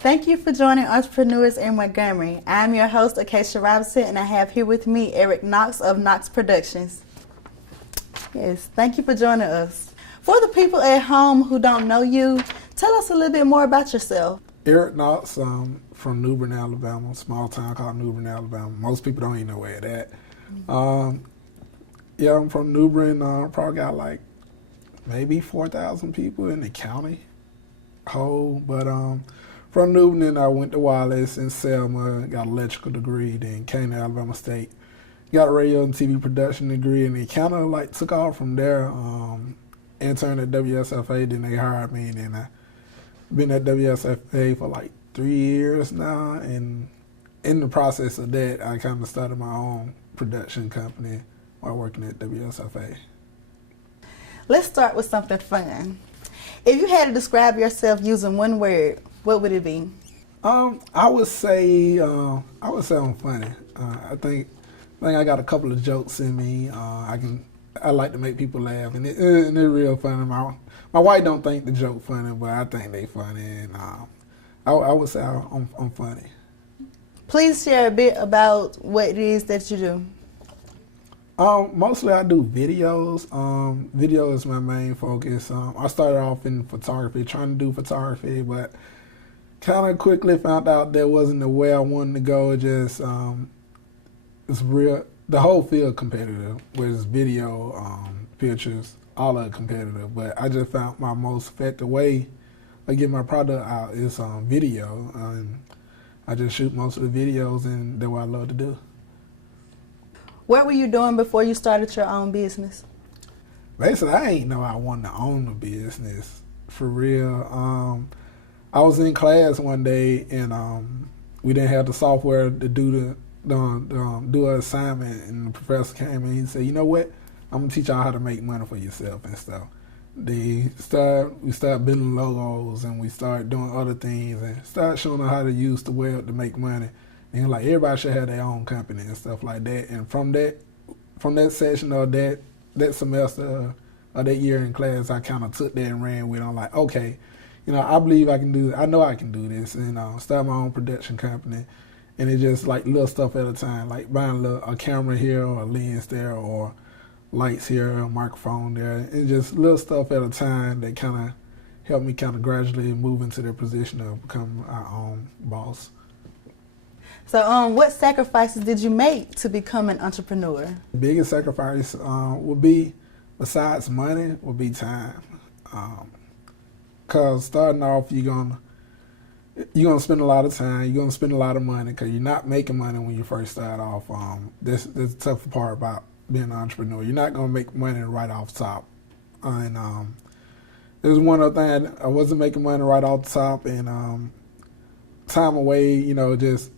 Thank you for joining Entrepreneurs in Montgomery. I'm your host, Acacia Robinson, and I have here with me Eric Knox of Knox Productions. Yes, thank you for joining us. For the people at home who don't know you, tell us a little bit more about yourself. Eric Knox, from New Bern, Alabama, a small town called New Bern, Alabama. Most people don't even know where it's at. Yeah, I'm from New Bern. Probably got like maybe 4,000 people in the county whole. But from New Bern, I went to Wallace in Selma, got an electrical degree, then came to Alabama State, got a radio and TV production degree, and it kind of like took off from there. Interned at WSFA, then they hired me, and then I've been at WSFA for like 3 years now, and in the process of that, I kind of started my own production company while working at WSFA. Let's start with something fun. If you had to describe yourself using one word, what would it be? I would say I'm funny. I think I got a couple of jokes in me. I like to make people laugh, and it's real funny. My wife don't think the joke funny, but I think they funny, and I would say I'm funny. Please share a bit about what it is that you do. Mostly I do videos. Video is my main focus. I started off in photography, trying to do photography, but kind of quickly found out that wasn't the way I wanted to go. It just it's real. The whole field competitive, whether it's video, pictures, all of it competitive. But I just found my most effective way of getting my product out is video. I just shoot most of the videos, and that's what I love to do. What were you doing before you started your own business? Basically, I ain't know I wanted to own a business for real. I was in class one day, and we didn't have the software to do an assignment, and the professor came and he said, "You know what? I'm gonna teach y'all how to make money for yourself and stuff." We started building logos, and we started doing other things, and started showing them how to use the web to make money. And like everybody should have their own company and stuff like that. And from that session or that semester or that year in class, I kind of took that and ran with it. I'm like, okay, I believe I can do it. I know I can do this, and start my own production company. And it's just like little stuff at a time, like buying a camera here or a lens there or lights here, a microphone there. It's just little stuff at a time that kind of helped me kind of gradually move into the position of becoming our own boss. So what sacrifices did you make to become an entrepreneur? The biggest sacrifice would be, besides money, would be time. Because starting off, you're gonna spend a lot of time, you're gonna spend a lot of money because you're not making money when you first start off. That's the tough part about being an entrepreneur. You're not gonna make money right off top. And there's one other thing, I wasn't making money right off the top, and time away, just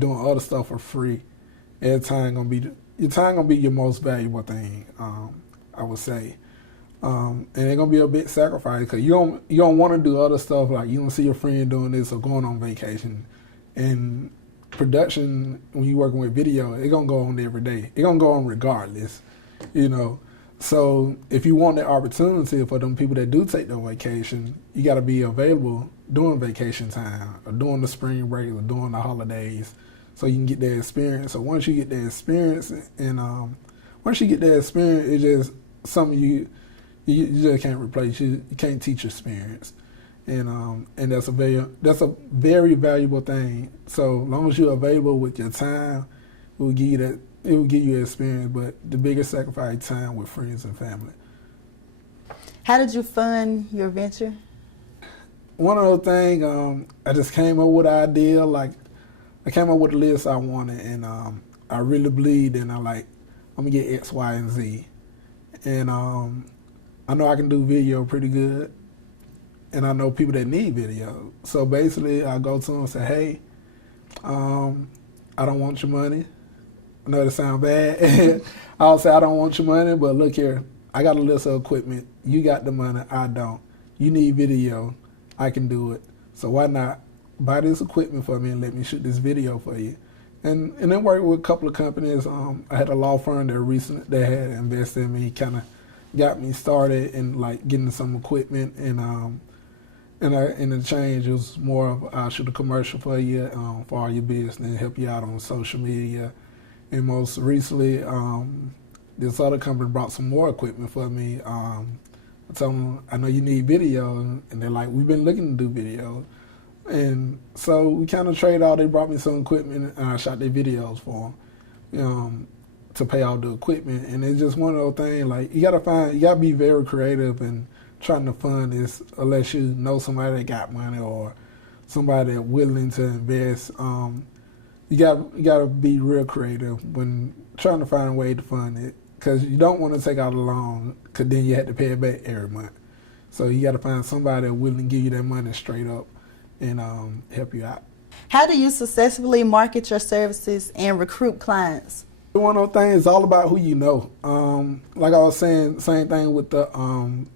doing other stuff for free. Your time gonna be your most valuable thing, I would say. And it's gonna be a big sacrifice because you don't want to do other stuff, like you don't see your friend doing this or going on vacation. And production, when you're working with video, it's gonna go on every day. It's gonna go on regardless, So if you want that opportunity for them people that do take their vacation, you got to be available during vacation time or during the spring break or during the holidays, so you can get that experience. So once you get that experience, it's just something you just can't replace. You can't teach experience, and that's a very valuable thing. So long as you're available with your time, it will give you that. It will give you experience, but the biggest sacrifice is time with friends and family. How did you fund your venture? One other thing, I just came up with an idea. Like, I came up with a list I wanted, and I really believed in. I'm gonna get X, Y, and Z, and I know I can do video pretty good, and I know people that need video. So basically, I go to them and say, "Hey, I don't want your money. I know that sounds bad. I'll say, I don't want your money, but look here. I got a list of equipment. You got the money. I don't. You need video. I can do it. So why not buy this equipment for me and let me shoot this video for you?" And then worked with a couple of companies. I had a law firm that had invested in me, kind of got me started in like getting some equipment, and And in the change, it was more of I'll shoot a commercial for you for all your business, help you out on social media. And most recently, this other company brought some more equipment for me. I told them, I know you need video, and they're like, we've been looking to do video. And so we kind of trade out. They brought me some equipment, and I shot their videos for them to pay all the equipment. And it's just one of those things, like, you gotta be very creative and trying to fund this unless you know somebody that got money or somebody that's willing to invest. You gotta be real creative when trying to find a way to fund it, because you don't want to take out a loan, because then you have to pay it back every month. So you got to find somebody that's willing to give you that money straight up and help you out. How do you successfully market your services and recruit clients? One of those things is all about who you know. Like I was saying, same thing with the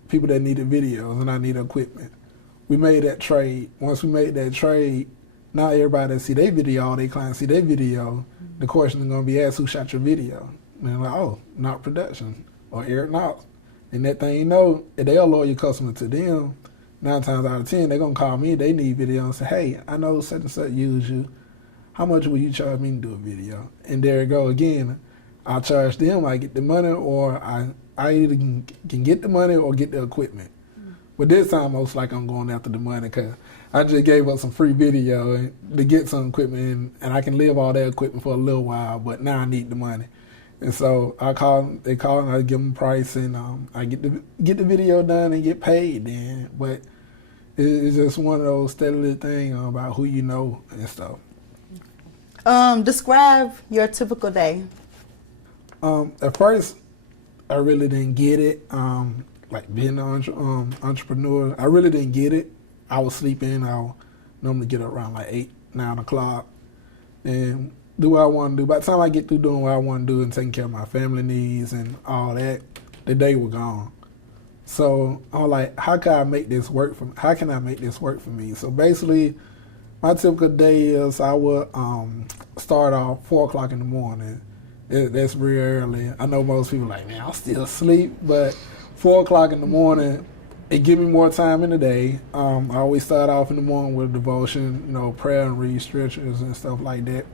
people that needed videos and I needed equipment. We made that trade. Once we made that trade, now everybody that see their video, all their clients see their video, the question is going to be asked, who shot your video? And they're like, oh, Knox Production or Eric Knox. And that thing, you know, if they're a loyal customer to them, 9 times out of 10, they're going to call me, they need video, and say, hey, I know such and such use you. How much will you charge me to do a video? And there you go again. I charge them, I get the money, or I either can get the money or get the equipment. But this time, most like I'm going after the money, because I just gave up some free video to get some equipment, and I can live all that equipment for a little while, but now I need the money. And so they call, and I give them a price, and I get the video done and get paid then. But it's just one of those steady things about who you know and stuff. Describe your typical day. At first, I really didn't get it. Like being an entrepreneur, I really didn't get it. I was sleeping. I'll normally get up around like 8, 9 o'clock and do what I want to do. By the time I get through doing what I want to do and taking care of my family needs and all that, the day was gone. So I'm like, how can I make this work for me? So basically, my typical day is I would start off 4 o'clock in the morning. That's real early. I know most people are like, man, I'll still asleep, but 4 o'clock in the morning, it give me more time in the day. I always start off in the morning with a devotion, prayer and read scriptures and stuff like that.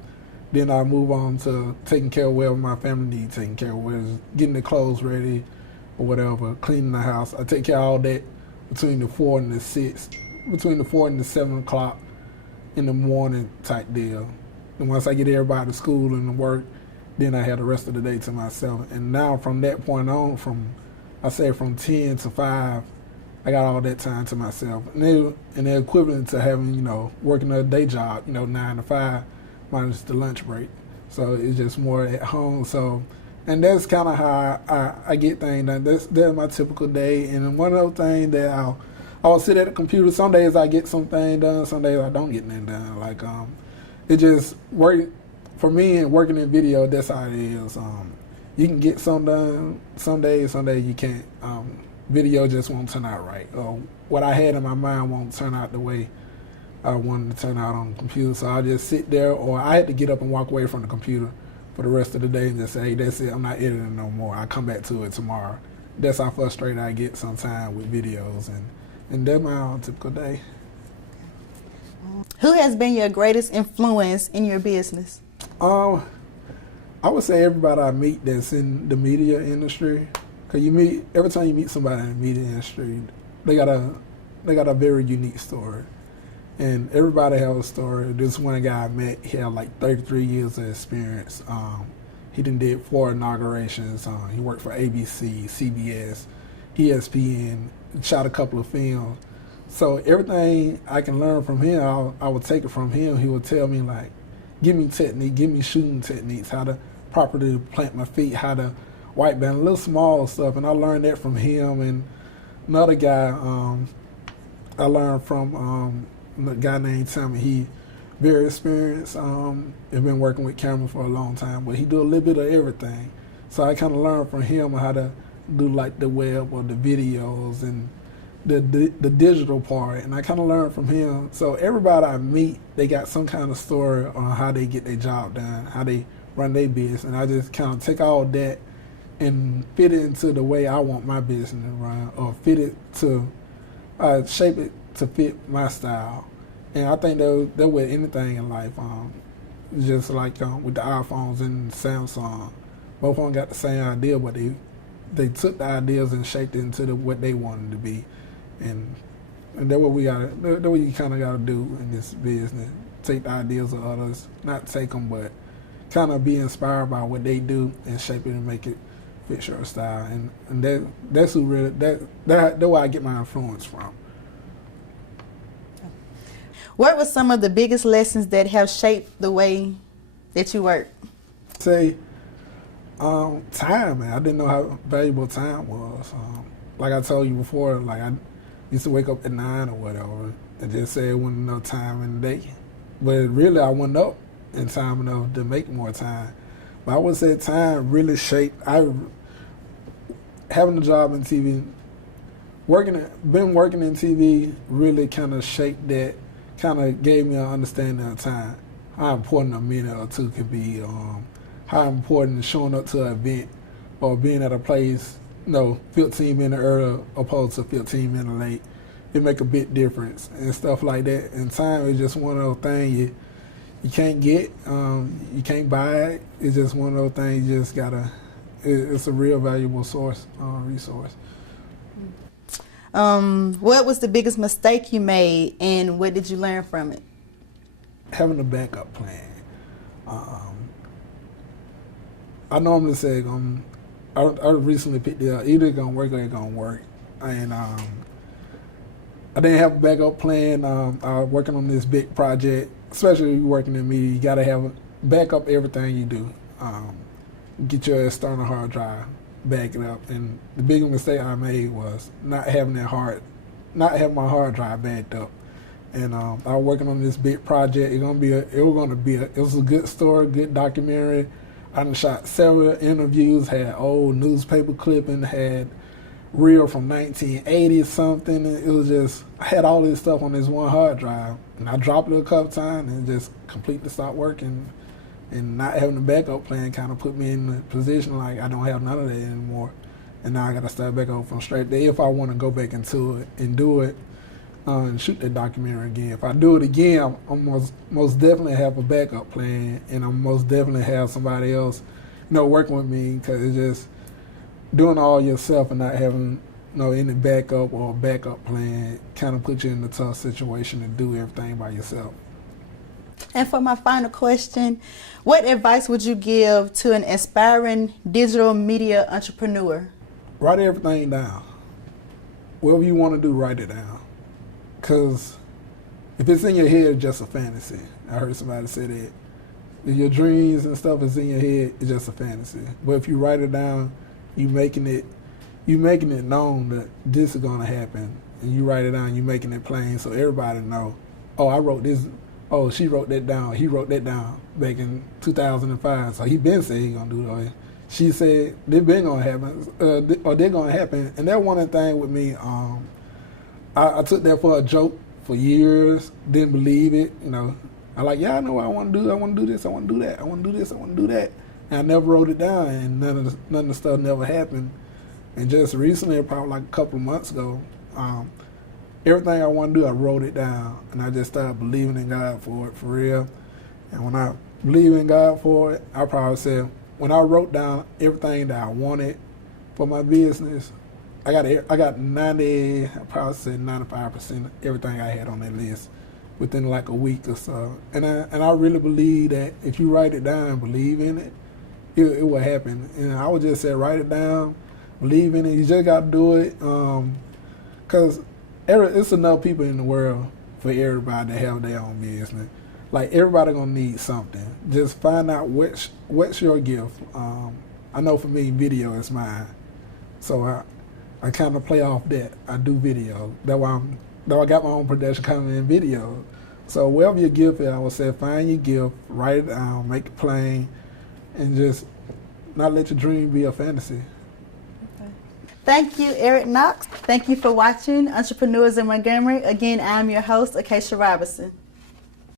Then I move on to taking care of whatever my family needs taking care of, whether it's getting the clothes ready or whatever, cleaning the house. I take care of all that between the 4 and the 6, between the 4 and the 7 o'clock in the morning type deal. And once I get everybody to school and to work, then I have the rest of the day to myself. And now from that point on, from 10 to 5, I got all that time to myself. And they're equivalent to having, working a day job, 9 to 5, minus the lunch break. So it's just more at home. So, and that's kind of how I get things done. That's my typical day. And one of those things that I'll sit at the computer. Some days I get something done. Some days I don't get nothing done. Like, it just work for me, and working in video, that's how it is. You can get some done some days you can't. Video just won't turn out right. What I had in my mind won't turn out the way I wanted to turn out on the computer. So I just sit there, or I had to get up and walk away from the computer for the rest of the day and just say, hey, that's it, I'm not editing no more. I'll come back to it tomorrow. That's how frustrated I get sometimes with videos, and that's my typical day. Who has been your greatest influence in your business? I would say everybody I meet that's in the media industry. Cause every time you meet somebody in the media industry, they got a very unique story, and everybody has a story. This one guy I met, he had like 33 years of experience. He did 4 inaugurations. He worked for ABC, CBS, ESPN, shot a couple of films. So everything I can learn from him, I would take it from him. He would tell me, like, give me technique, give me shooting techniques, how to properly plant my feet, how to white band, little small stuff. And I learned that from him. And another guy I learned from a guy named Tommy. He very experienced, has been working with cameras for a long time, but he do a little bit of everything. So I kind of learned from him how to do like the web or the videos and the digital part, and I kind of learned from him. So everybody I meet, they got some kind of story on how they get their job done, how they run their business, and I just kind of take all that and fit it into the way I want my business to run, or fit it to shape it to fit my style. And I think that with anything in life, just like with the iPhones and Samsung, both of them got the same idea, but they took the ideas and shaped it into what they wanted to be. And that's what that's what you kind of got to do in this business. Take the ideas of others, not take them, but kind of be inspired by what they do and shape it and make it fit your style. And that's who really that's where I get my influence from. What were some of the biggest lessons that have shaped the way that you work? Say, time, man. I didn't know how valuable time was. Like I told you before, like I used to wake up at 9 or whatever and just say it wasn't enough time in the day. But really, I went up in time enough to make more time. But I would say time really shaped. Having a job in TV, been working in TV really kind of shaped that. Kind of gave me an understanding of time, how important a minute or two could be, how important showing up to an event or being at a place, 15 minutes early opposed to 15 minutes late. It make a big difference and stuff like that. And time is just one of those things you can't get, you can't buy it. It's just one of those things you just gotta. It's a real valuable resource. What was the biggest mistake you made, and what did you learn from it? Having a backup plan. I normally say I recently picked it up. Either it's gonna work or it's gonna work. And I didn't have a backup plan. I was working on this big project. Especially if you're working in media, you gotta have a backup everything you do. Get your external hard drive, back it up. And the biggest mistake I made was not having my hard drive backed up. And I was working on this big project. It was a good story, good documentary. I done shot several interviews, had old newspaper clipping, had reel from 1980 something. It was just, I had all this stuff on this one hard drive, and I dropped it a couple times and just completely stopped working. And not having a backup plan kind of put me in a position like I don't have none of that anymore. And now I got to start back over from straight there if I want to go back into it and do it and shoot that documentary again. If I do it again, I'm most definitely have a backup plan, and I'm most definitely have somebody else, working with me, because it's just doing it all yourself and not having any backup or backup plan kind of puts you in a tough situation to do everything by yourself. And for my final question, what advice would you give to an aspiring digital media entrepreneur? Write everything down. Whatever you want to do, write it down. Because if it's in your head, it's just a fantasy. I heard somebody say that. If your dreams and stuff is in your head, it's just a fantasy. But if you write it down, you making it known that this is going to happen. And you write it down, you making it plain so everybody know, oh, I wrote this. Oh, she wrote that down. He wrote that down back in 2005. So he been saying he gonna do it. She said they been gonna happen, or they're gonna happen. And that one thing with me, I took that for a joke for years. Didn't believe it. I know what I want to do. I want to do this. I want to do that. I want to do this. I want to do that. And I never wrote it down, and none of the stuff never happened. And just recently, probably like a couple of months ago, everything I want to do, I wrote it down, and I just started believing in God for it, for real. And when I believe in God for it, I probably said, when I wrote down everything that I wanted for my business, I got 90, I probably said 95% of everything I had on that list within like a week or so. And I really believe that if you write it down and believe in it, it will happen. And I would just say, write it down, believe in it. You just got to do it, because it's enough people in the world for everybody to have their own business. Like, everybody gonna need something. Just find out what's your gift. I know for me, video is mine. So I kind of play off that. I do video. That's why I got my own production company in video. So wherever your gift is, I would say find your gift, write it down, make it plain, and just not let your dream be a fantasy. Thank you, Eric Knox. Thank you for watching Entrepreneurs in Montgomery. Again, I'm your host, Acacia Robinson.